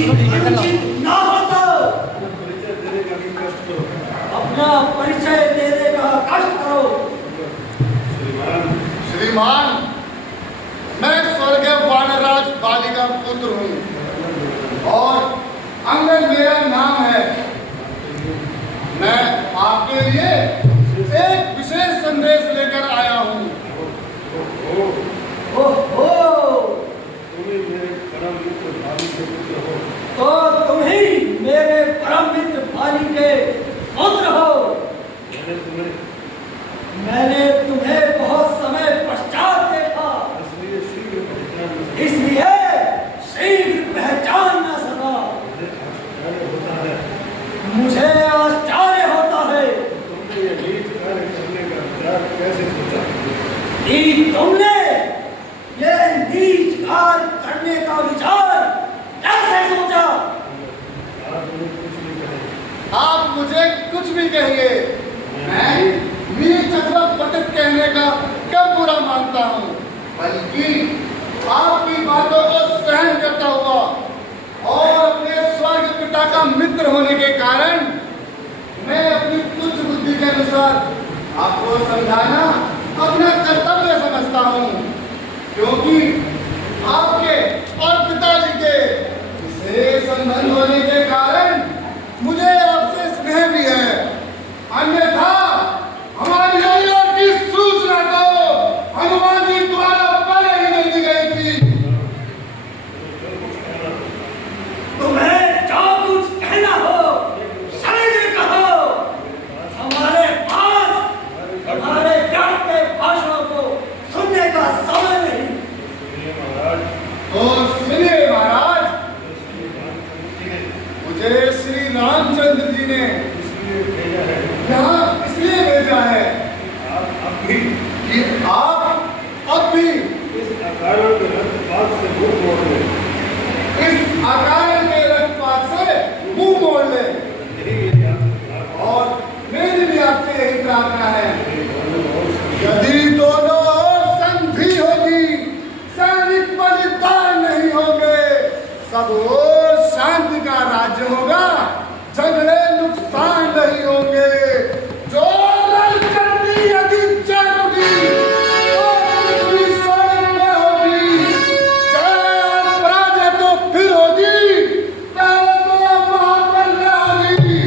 अनुचित ना हो तो अपना परिचय देने का कष्ट करो। श्रीमान, मैं स्वर्गीय वानरराज बाली का पुत्र हूँ और अंगद मेरा नाम है। मैं आपके लिए एक विशेष संदेश लेकर आया हूँ। ओहो, तो तुम ही मेरे परम मित्र बाली के पुत्र हो। मैंने तुम्हें बहुत समय पश्चात देखा, इसलिए शीघ्र पहचान न सका। मुझे आश्चर्य होता है कि तुमने ये नीच कार्य करने का विचार कैसे सोचा। आप मुझे कुछ भी कहिए, मैं नीच अथवा पतित कहने का कब बुरा मानता हूँ, बल्कि आपकी बातों को सहन करता हुआ और अपने स्वर्ग पिता का मित्र होने के कारण मैं अपनी तुच्छ बुद्धि के अनुसार आपको समझाना अपना कर्तव्य समझता हूँ, क्योंकि आपके और पिताजी के विशेष संबंध होने के कारण मुझे आपसे स्नेह भी है। अन्यथा हमारी योजना की सूचना तो हनुमान जी द्वारा पहले ही दे दी गई थी। तुम्हें जो कुछ कहना हो शीघ्र कहो। हमारे पास तुम्हारे ज्ञान के भाषणों को सुनने का समय नहीं। तो सुनिए महाराज, मुझे श्री रामचंद्र जी ने यहाँ इसलिए भेजा है कि आप अब भी इस अकारण के रक्तपात से मुंह मोड़ लें और मेरी भी आपसे यही प्रार्थना है, यदि दोनों संधि होगी, सैनिक बलिदान नहीं होंगे, सब ओर शांति का राज्य होगा, झगड़े नुकसान नहीं होंगे। जो रणचंडी यदि जयोगी तो पृथ्वी स्वर्ग में होगी, जय और पराजय तो फिर होगी, पहले तो महाबल्य होगी।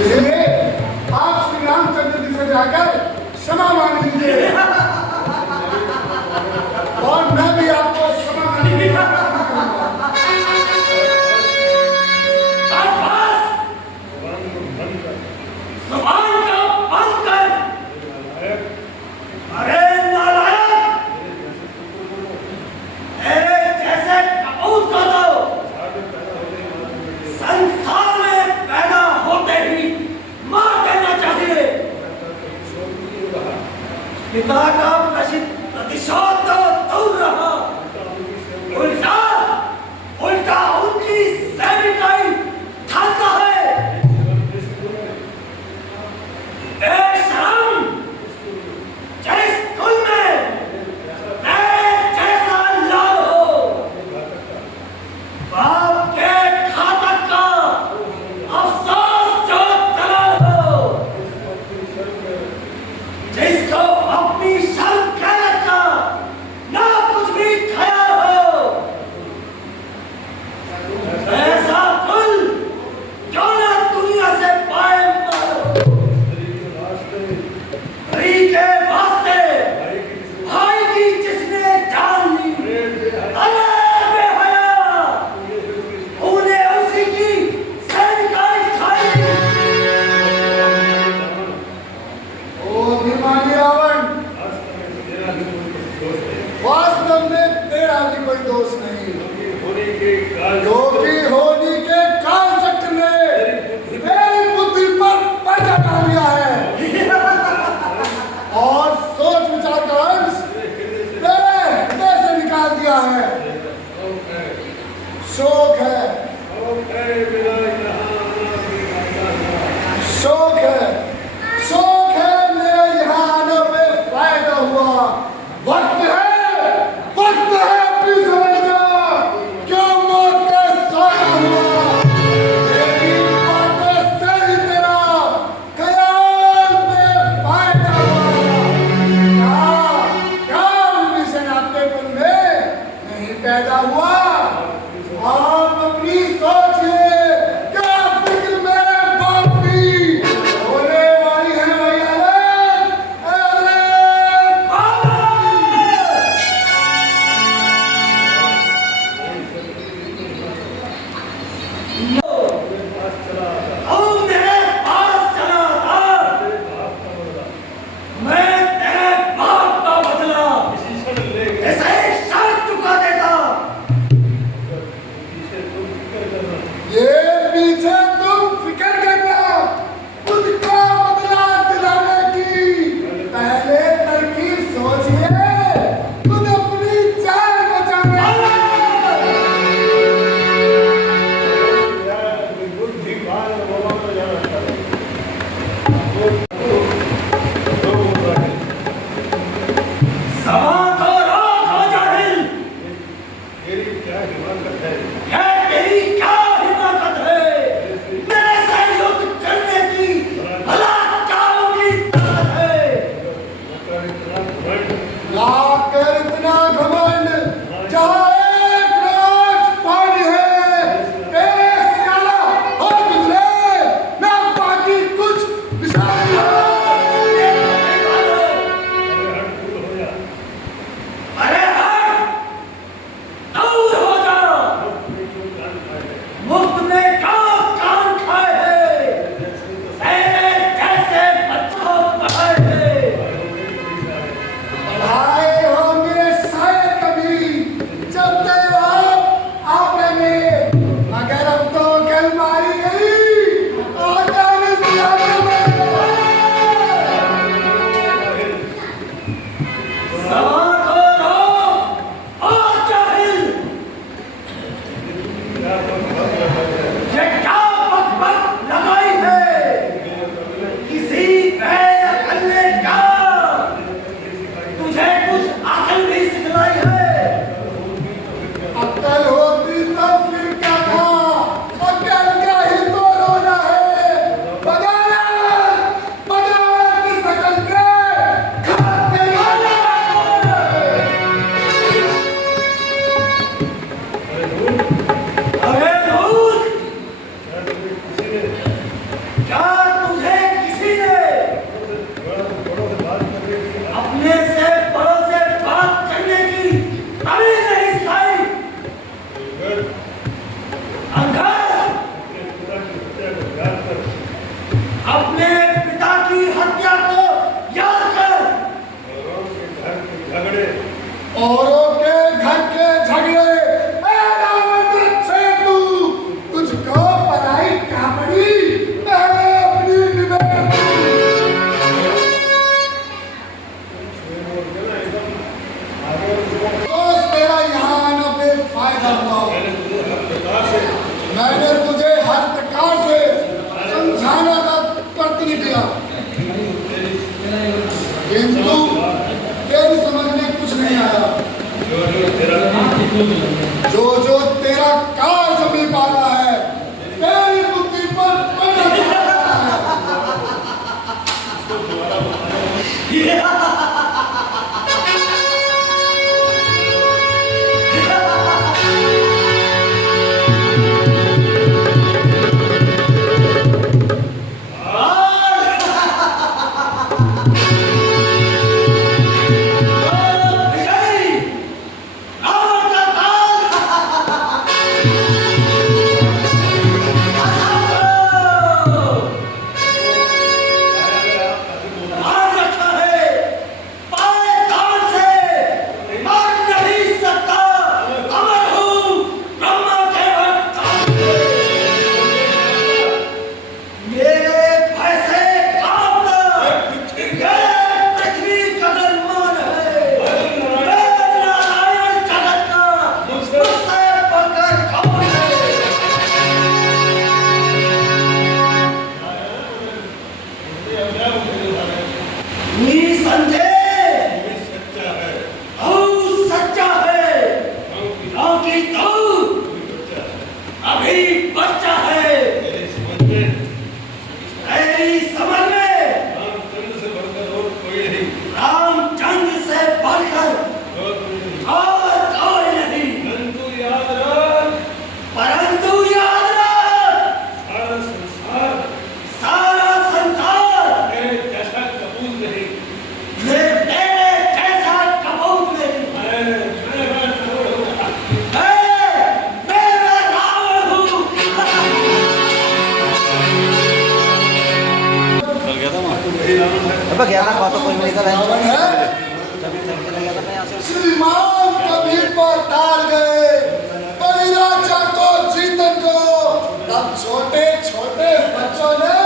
इसलिए आप श्री रामचंद्र जी से जाकर क्षमा मांग लीजिए और मैं भी आपको क्षमा मांगने का प्रार्थना करूंगा। जुबान का बंद कर। अरे नालायक, तेरे जैसे कपूत को तो संसार में पैदा होते ही मार देना चाहिए। पिता का प्रतिशोध तो दूर रहा, उल्टा उल्टा उनकी सेविकाई ठानता है। बेशरम, जिस कुल में तेरे जैसा लाल हो, बाप के घातक का अफसोस जो दलाल हो, जिसको अपनी शर्म गैरत का ना कुछ भी ख्याल हो, ऐसा कुल क्यों ना दुनिया से पाए मारो। स्त्री के वास्ते भाई की जिसने जान ली, अरे बेहया, उन्हें उसी की सेविकाई खाई। ओ अभिमानी रावण, वास्तव में तेरा भी कोई दोष नहीं, क्योंकि होनी के काल चक्र ने तेरी बुद्धि पर पर्दा डाल दिया है और सोच विचार का अंश तेरे हृदय से निकाल दिया है। शोक है, शोक है, शोक है मेरे यहाँ आने पे फायदा हुआ। वक्त गया था तो कोई मेडिकल रावण है चला गया था मैं यहाँ से श्रीमान कबीर पर डाल गए बलिराजा को जीतन को तब छोटे छोटे बच्चों ने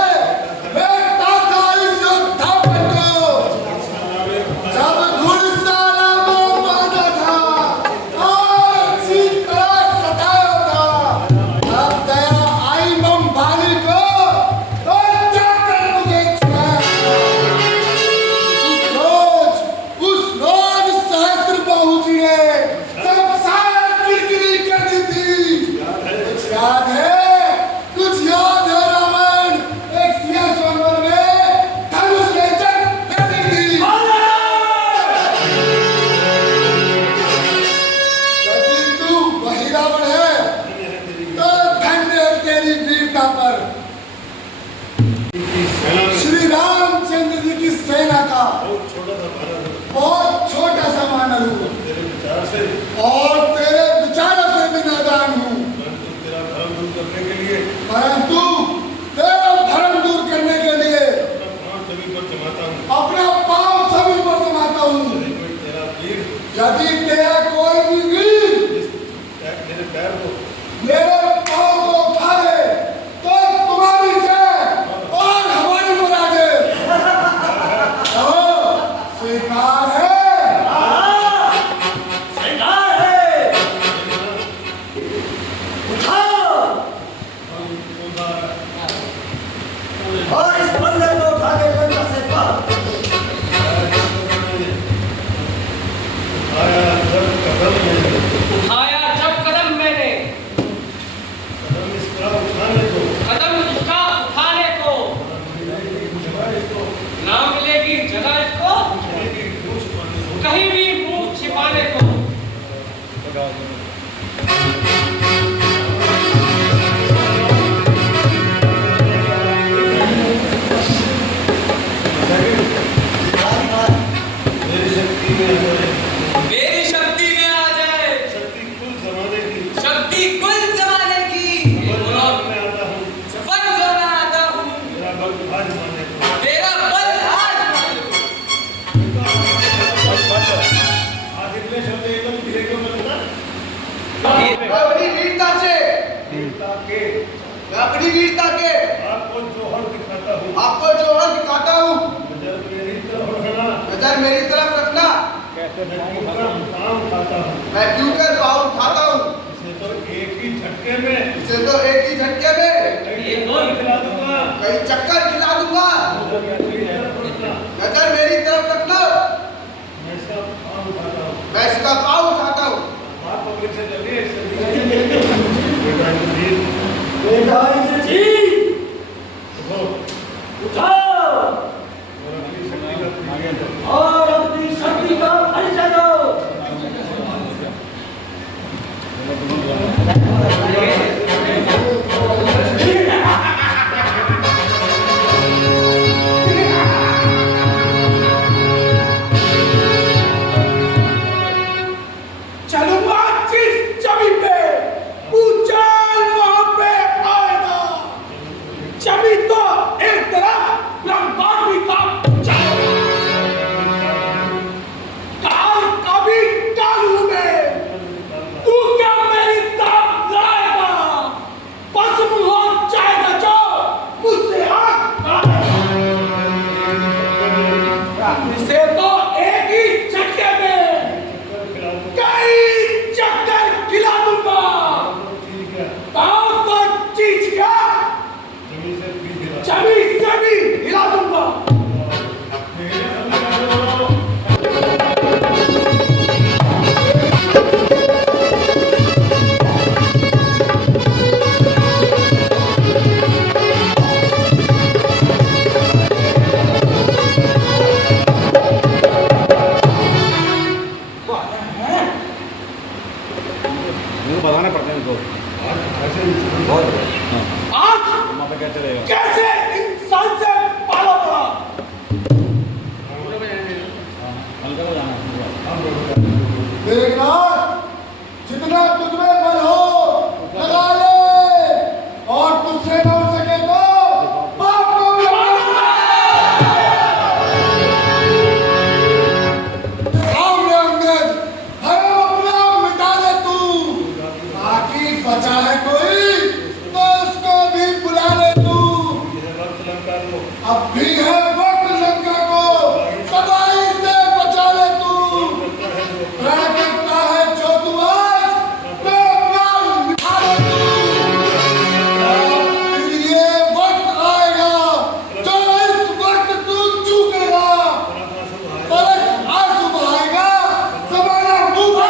देखा था इस योद्धापन को जब घुड़सवार में बांधा था और अच्छी तरह सताया था तब दया आई बमबाली को तो जाकर मुझे छुड़ाया उस रोज सहस्त्र बाहु जी ने संसार किरकिरी कर दी थी कुछ याद है रावण एक सिंहासन में धनुष ले जंग कर दी थी यदि तू वही रावण है तो धन्य है तेरी वीरता पर श्री रामचंद्र जी की सेना का बहुत छोटा सा मानव हूँ और तेरे विचारों से भी नादान हूँ परंतु तेरा भ्रम दूर करने के लिए अपना पांव सभी पर जमाता हूँ यदि तेरा कोई भी वीर मेरे पांव को उठा ले तो तुम्हारी जय और हमारी मुरादे स्वीकार है और इस बंदर को उठा के लंका से पार उठाया जब कदम मैंने कदम उसका उठाने को ना मिलेगी जगह इसको कहीं भी मुंह छिपाने को मेरी शक्ति में आ जाए शक्ति कुल जमाने की बल जो मैं आता हूँ तेरा बल आज अपनी वीरता से अपनी वीरता के आपको जोहर दिखाता हूँ नजर मेरी तरफ रखना मैं क्यों कर पाऊँ खाता हूँ इसे तो एक ही झटके में कई चक्कर खिला दूंगा नजर मेरी तरफ रखना मैं इसका पाँव उठाता हूँ बेटा इंद्रजीत उठाओ इसे तो एक ही झटके में कई चक्कर खिला दूंगा। पाँव तो चीज क्या जमीन से भी हिला दूंगा। बताना पड़ता है इनको बहुत आज वहाँ पे क्या चलेगा कैसे इंसान से पाला पड़ा। हल्का हो जाना मेघनाथ, जितना तुझमें बल हो लगा ले, और तुझसे न हो सके तो बाप को भी सामने अंगद हरम अपना मिटा दे तू, बाकी बचा है कोई तो उसको भी बुला ले तू। अब भी है वक्त लंका को तबाही से बचा ले तू। प्रण करता है जो तू आज तो प्राण मिटा ले तू। और फिर ये वक्त आएगा जो इस वक्त तू चूकेगा, पलक आंसू बहाएगा, जमाना मुंह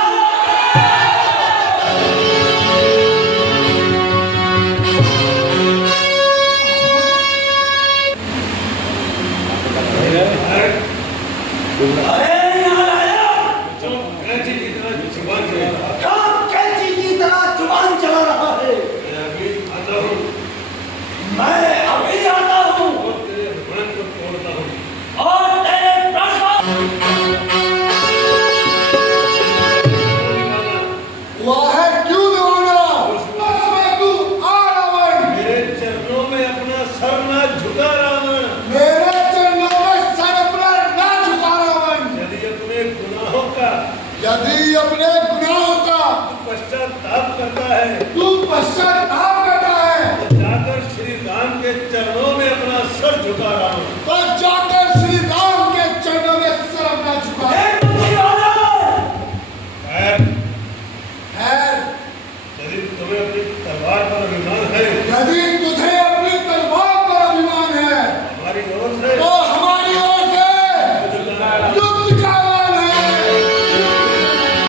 अरे नारायण, काम कैंची की तरह जुबान चला रहा है। मैं अभी आता हूँ और तेरे प्राण हुआ है क्यों दीवाना, बस में तू आ रावण। मेरे चरणों में अपना सर न झुका रावण। मेरे चरणों में सर अपना ना झुका रावण। यदि अपने गुनाहों का यदि अपने गुनाहों का पश्चाताप करता है तू पश्चाताप करता है तो जाकर श्री राम के चरणों में अपना सर झुका रावण। तो जाकर श्री राम के चरणों में सर अपना झुका। खैर, है यदि तुम्हें अपनी तलवार पर अभिमान